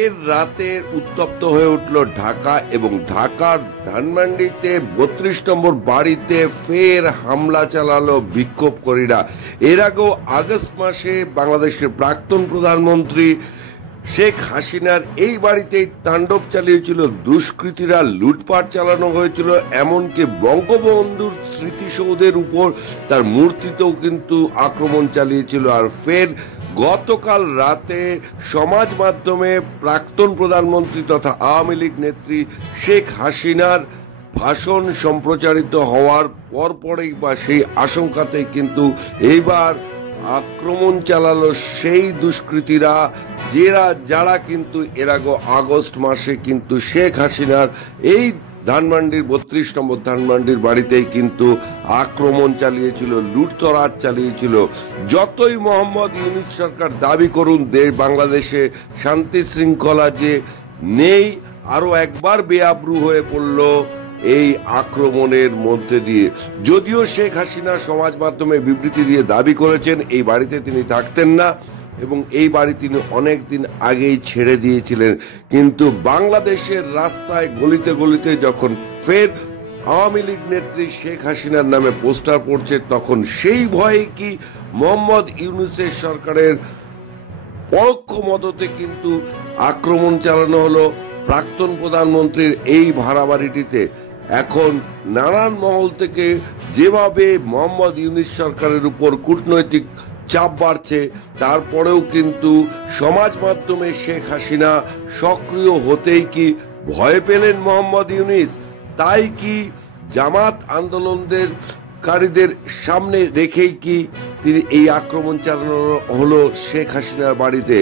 এর রাতে উত্তপ্ত হয়ে উঠল ঢাকা এবং ঢাকার ধানমন্ডিতে ৩২ নম্বর বাড়িতে ফের হামলা চালালো বিক্ষোভকারীরা। এর আগেও আগস্ট মাসে বাংলাদেশের প্রাক্তন প্রধানমন্ত্রী শেখ হাসিনার এই বাড়িতেই তাণ্ডব চালিয়েছিল দুষ্কৃতীরা, লুটপাট চালানো হয়েছিল, এমনকি বঙ্গবন্ধুর স্মৃতিসৌধের উপর তার মূর্তিতেও কিন্তু আক্রমণ চালিয়েছিল। আর ফের গতকাল রাতে সমাজ মাধ্যমে প্রাক্তন প্রধানমন্ত্রী তথা আওয়ামী লীগ নেত্রী শেখ হাসিনার ভাষণ সম্প্রচারিত হওয়ার পরপরেই বা সেই আশঙ্কাতেই কিন্তু এইবার আক্রমণ চালালো সেই দুষ্কৃতীরা যারা কিন্তু এর আগে আগস্ট মাসে কিন্তু শেখ হাসিনার এই ধানমন্ডির ৩২ নম্বর ধানমন্ডির বাড়িতেই কিন্তু আক্রমণ চালিয়েছিল, লুটতরাজ চালিয়েছিল। যতই মোহাম্মদ ইউনূস সরকার দাবি করুন বাংলাদেশে শান্তি শৃঙ্খলা যে নেই, আরো একবার বেআব্রু হয়ে পড়ল এই আক্রমণের মধ্যে দিয়ে। যদিও শেখ হাসিনা সমাজ মাধ্যমে বিবৃতি দিয়ে দাবি করেছেন এই বাড়িতে তিনি থাকতেন না এবং এই বাড়ি তিনি অনেক দিন আগেই ছেড়ে দিয়েছিলেন, কিন্তু বাংলাদেশের রাস্তায় গলিতে গলিতে যখন ফের আওয়ামী লীগ নেত্রী শেখ হাসিনার নামে পোস্টার পড়ছে, তখন সেই ভয়ে কি মোহাম্মদ ইউনূসের সরকারের পরোক্ষ মদতে কিন্তু আক্রমণ চালানো হলো প্রাক্তন প্রধানমন্ত্রীর এই ভাড়া বাড়িটিতে। এখন নানান মহল থেকে যেভাবে মোহাম্মদ ইউনূস সরকারের উপর কূটনৈতিক চাপ বাড়ছে, তারপরেও কিন্তু সমাজ মাধ্যমে শেখ হাসিনা সক্রিয় হতেই কি ভয় পেলেন মোহাম্মদ ইউনূস? তাই কি জামাত আন্দোলনকারীদের সামনে রেখেই কি তিনি এই আক্রমণ চালানো হলো শেখ হাসিনার বাড়িতে?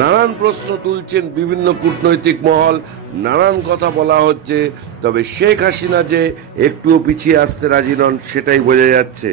নানান প্রশ্ন তুলছেন বিভিন্ন কূটনৈতিক মহল, নানান কথা বলা হচ্ছে, তবে শেখ হাসিনা যে একটুও পিছিয়ে আসতে রাজি নন সেটাই বোঝা যাচ্ছে।